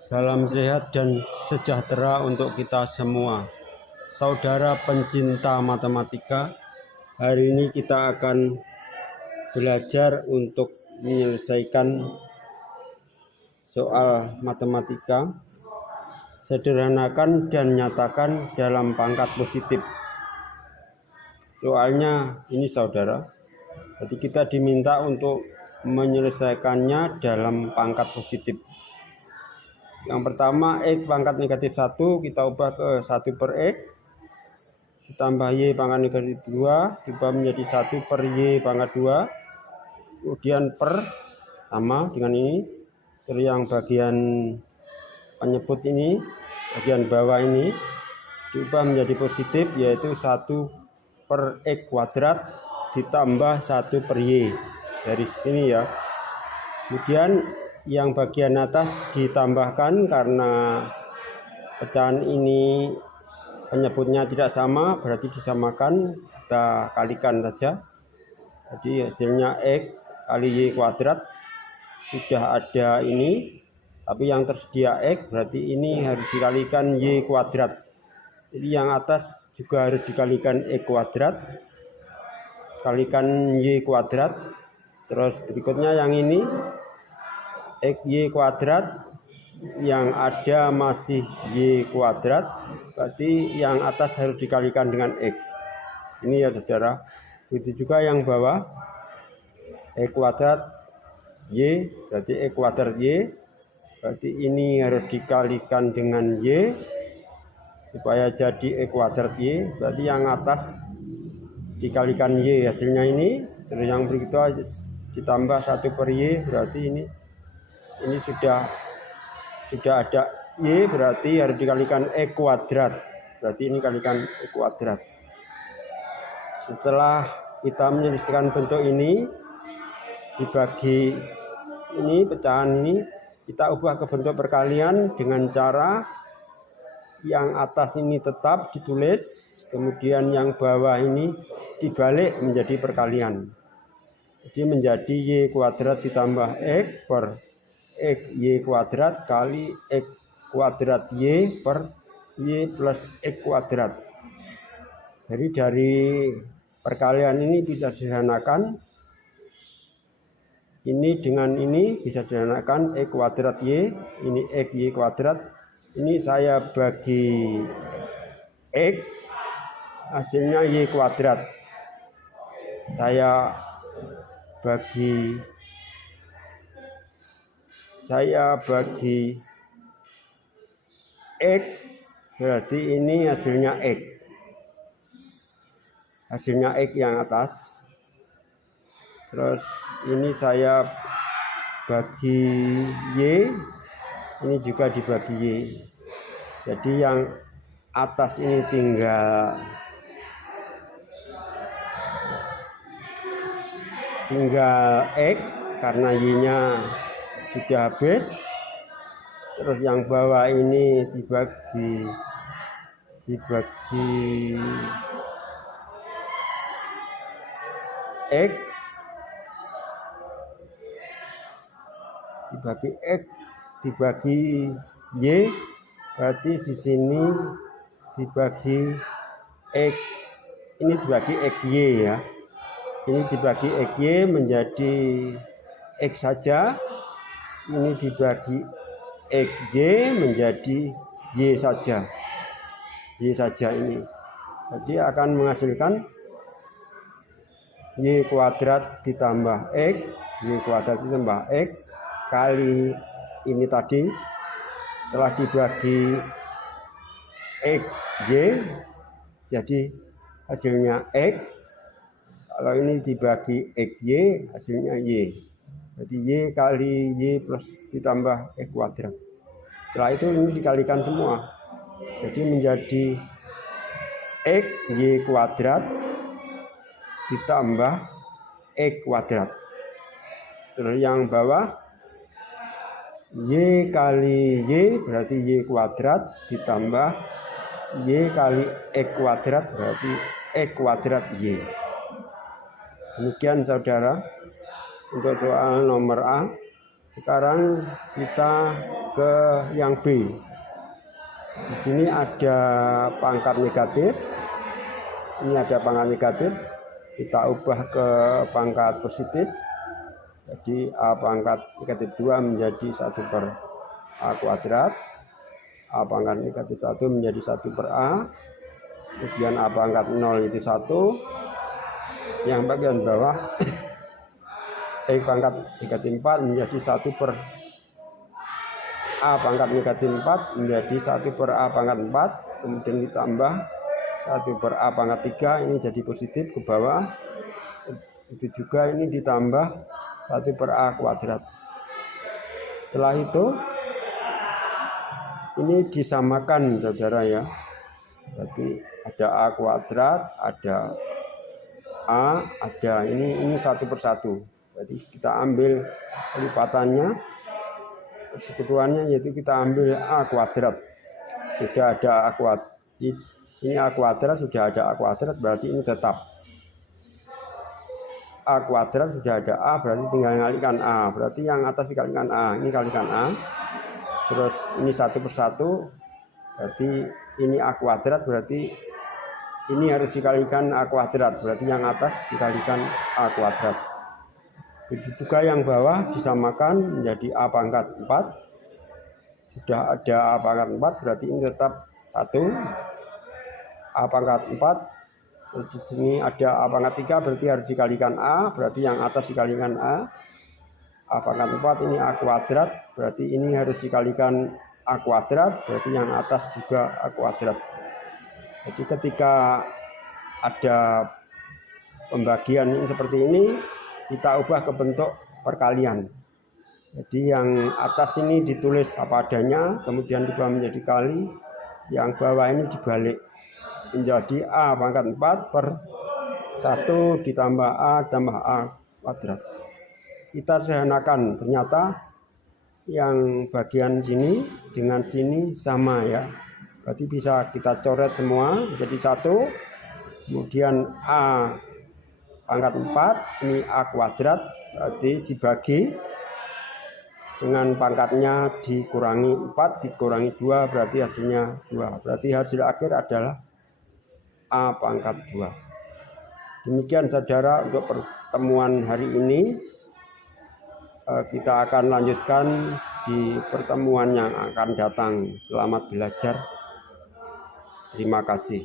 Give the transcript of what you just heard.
Salam sehat dan sejahtera untuk kita semua, saudara pencinta matematika. Hari ini kita akan belajar untuk menyelesaikan soal matematika. Sederhanakan dan nyatakan dalam pangkat positif. Soalnya ini saudara, jadi kita diminta untuk menyelesaikannya dalam pangkat positif. Yang pertama, X pangkat negatif 1 kita ubah ke 1 per X, ditambah Y pangkat negatif 2 diubah menjadi 1 per Y pangkat 2, kemudian per sama dengan ini. Terus yang bagian penyebut ini, bagian bawah ini diubah menjadi positif, yaitu 1 per X kuadrat ditambah 1 per Y dari sini ya. Kemudian yang bagian atas ditambahkan karena pecahan ini penyebutnya tidak sama, berarti disamakan, kita kalikan saja. Jadi hasilnya X kali Y kuadrat, sudah ada ini, tapi yang tersedia X, berarti ini harus dikalikan Y kuadrat. Jadi yang atas juga harus dikalikan X kuadrat, kalikan Y kuadrat. Terus berikutnya yang ini XY kuadrat, yang ada masih Y kuadrat, berarti yang atas harus dikalikan dengan X. Ini ya saudara. Begitu juga yang bawah, X kuadrat Y, berarti X kuadrat Y, berarti ini harus dikalikan dengan Y supaya jadi X kuadrat Y, berarti yang atas dikalikan Y, hasilnya ini. Terus yang berikutnya ditambah 1 per Y, berarti ini sudah ada Y, berarti harus dikalikan X kuadrat, berarti ini kalikan X kuadrat. Setelah kita menyelesaikan bentuk ini, dibagi ini, pecahan ini kita ubah ke bentuk perkalian dengan cara yang atas ini tetap ditulis, kemudian yang bawah ini dibalik menjadi perkalian. Jadi menjadi Y kuadrat ditambah X per X Y kuadrat kali X kuadrat Y per Y plus X kuadrat. Jadi dari perkalian ini bisa disederhanakan, ini dengan ini bisa disederhanakan, X kuadrat Y, ini X Y kuadrat, ini saya bagi X, hasilnya Y kuadrat. Saya bagi X, berarti ini hasilnya X. Hasilnya X yang atas. Terus ini saya bagi Y, ini juga dibagi Y. Jadi yang atas ini tinggal X karena Y-nya sudah habis. Terus yang bawah ini dibagi X, dibagi Y, berarti di sini dibagi X, ini dibagi XY ya. Ini dibagi XY menjadi X saja, ini dibagi XY menjadi Y saja. Y saja ini. Jadi akan menghasilkan Y kuadrat ditambah X, Y kuadrat ditambah X kali ini tadi, setelah dibagi X, Y, jadi hasilnya X. Kalau ini dibagi X, Y, hasilnya Y. Jadi Y kali Y plus ditambah X kuadrat. Setelah itu ini dikalikan semua. Jadi menjadi X Y kuadrat ditambah X kuadrat. Terus yang bawah Y kali Y, berarti Y kuadrat ditambah Y kali X kuadrat, berarti X kuadrat Y. Demikian saudara untuk soal nomor A. Sekarang kita ke yang B. Di sini ada pangkat negatif, ini ada pangkat negatif, kita ubah ke pangkat positif. Jadi A pangkat negatif 2 menjadi 1 per A kuadrat, A pangkat negatif 1 menjadi 1 per A, kemudian A pangkat 0 itu 1, yang bagian bawah X pangkat negatif 4 menjadi 1 per A pangkat negatif 4 menjadi 1 per A pangkat 4, kemudian ditambah 1 per A pangkat 3, ini jadi positif ke bawah. Itu juga ini ditambah 1 per A kuadrat. Setelah itu ini disamakan saudara ya. Berarti ada A kuadrat, ada A, ada ini 1 per 1. Jadi kita ambil lipatannya, persekutuannya, yaitu kita ambil A kuadrat. Sudah ada A kuadrat, ini A kuadrat, sudah ada A kuadrat, berarti ini tetap A kuadrat, sudah ada A, berarti tinggal kalikan A, berarti yang atas dikalikan A, ini kalikan A, terus ini 1 per 1, berarti ini A kuadrat, berarti ini harus dikalikan A kuadrat, berarti yang atas dikalikan A kuadrat. Begitu juga yang bawah disamakan menjadi A pangkat 4. Sudah ada A pangkat 4, berarti ini tetap 1. A pangkat 4. Terus di sini ada A pangkat 3, berarti harus dikalikan A, berarti yang atas dikalikan A. A pangkat 4 ini A kuadrat, berarti ini harus dikalikan A kuadrat, berarti yang atas juga A kuadrat. Jadi ketika ada pembagian seperti ini, kita ubah ke bentuk perkalian. Jadi yang atas ini ditulis apa adanya, kemudian diubah menjadi kali, yang bawah ini dibalik menjadi A pangkat 4 per 1 ditambah A tambah A kuadrat. Kita sederhanakan, ternyata yang bagian sini dengan sini sama ya. Berarti bisa kita coret semua jadi 1. Kemudian A pangkat 4, ini A kuadrat, berarti dibagi dengan pangkatnya dikurangi 4, dikurangi 2, berarti hasilnya 2. Berarti hasil akhir adalah A pangkat 2. Demikian saudara untuk pertemuan hari ini. Kita akan lanjutkan di pertemuan yang akan datang. Selamat belajar. Terima kasih.